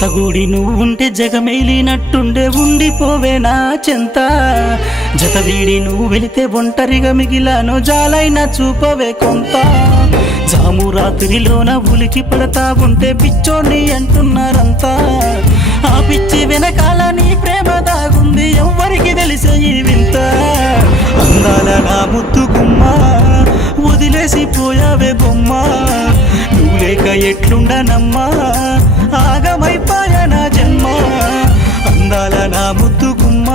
జతగూడి నువ్వుంటే జగమేలినట్టుండే ఉండిపోవే నా చెంత జతవీడి నువ్వు వెళితే ఒంటరిగా మిగిలాను జాలైనా చూపవే కొంత జాము రాత్రిలోన ఉలికి పడతా ఉంటే పిచ్చోని అంటున్నారంతా ఆ పిచ్చి వెనకాల నీ ప్రేమ దాగుంది ఎవ్వరికి తెలిసే ఈ వింత అందాల నా ముద్దు గుమ్మ వదిలేసి పోయావే బొమ్మ నువ్వు లేక ఎట్లుండనమ్మా ఆగమైపోయా నా జన్మ అందాల నా ముద్దు గుమ్మ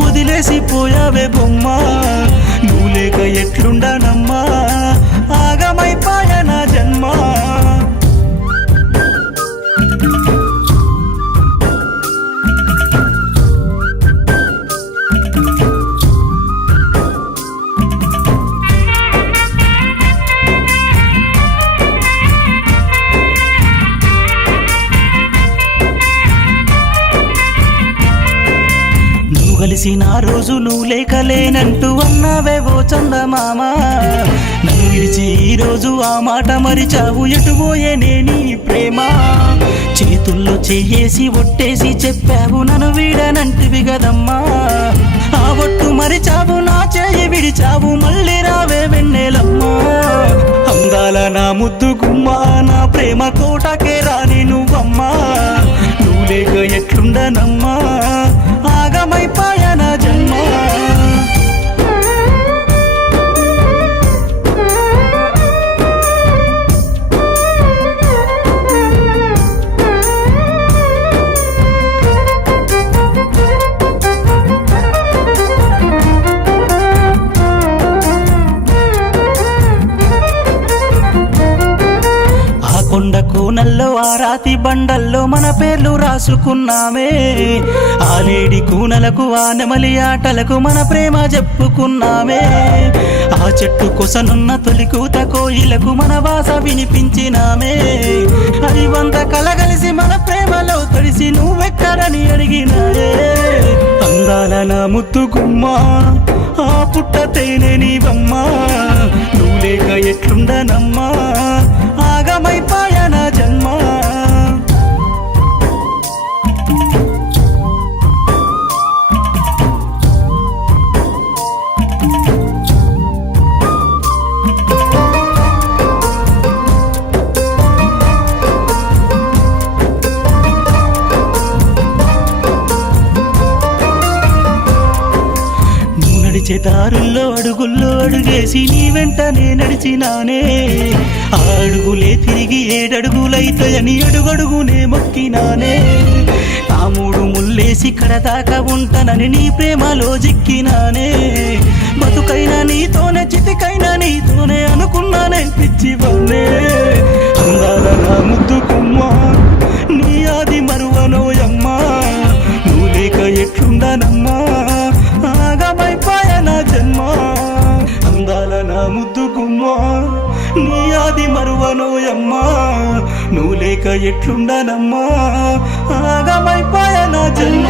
వదిలేసి పోయావే బొమ్మ నువ్వు లేక ఎట్లుండనమ్మా ఆగమైపోయా నా జన్మ కలిసిన రోజు నువ్వు లేకలేనంటూ అన్నావేవో చందమామ నన్ను విడిచి ఈరోజు ఆ మాట మరిచావు ఎటుపోయే నీ ప్రేమ చేతుల్లో చెయ్యేసి ఒట్టేసి చెప్పావు నన్ను వీడనంటివి గదమ్మా ఆ ఒట్టు మరిచావు నా చేయి విడిచావు మళ్ళీ రావే వెన్నెలమ్మా అందాల నా ముద్దు గుమ్మ నా ప్రేమ కోటకే రాని నువ్వమ్మా నువ్వు లేక ఎట్లుండనమ్మా ఆగమైపోయా నా జన్మ కొండ కూనల్లో ఆ రాతి బండల్లో మన పేర్లు రాసుకున్నామే ఆ లేడి కూనలకు ఆ నెమలి ఆటలకు మన ప్రేమ చెప్పుకున్నామే ఆ చెట్టు కొసనున్న తొలి కూత కోయిలకు మన భాష వినిపించినామే అది వంద కలగలిసి మన ప్రేమలో తడిసి నువ్వెక్కడని అడిగినాయే అందాల నా ముద్దు గుమ్మ ఆ పుట్ట తేనె నీవమ్మా నువ్వు లేక ఎట్లుండనమ్మా ఆగమైపోయా నా జన్మ దారుల్లో అడుగుల్లో అడుగేసి నీ వెంట నే నడిచినానే ఆ అడుగులే తిరిగి 7 అడుగులైతాయని అడుగడుగునే మొక్కినానే ఆ 3 ముల్లేసి కడదాకా ఉంటానని నీ ప్రేమలో జిక్కినానే బతుకైనా నీతోనే చితికైనా నీతోనే అనుకున్నానే పిచ్చివన్నే అందాల నా ముద్దు కుమ్మ నీ ఆది మరువనోయమ్మా నువ్వు లేక ఎట్లుండనమ్మా ఆగమైపోయా నా జన్మ అందాల నా ముద్దు గుమ్మ నీ ఆది మరువనోయమ్మా నువ్వు లేక ఎట్లుండనమ్మా ఆగమైపోయా నా జన్మ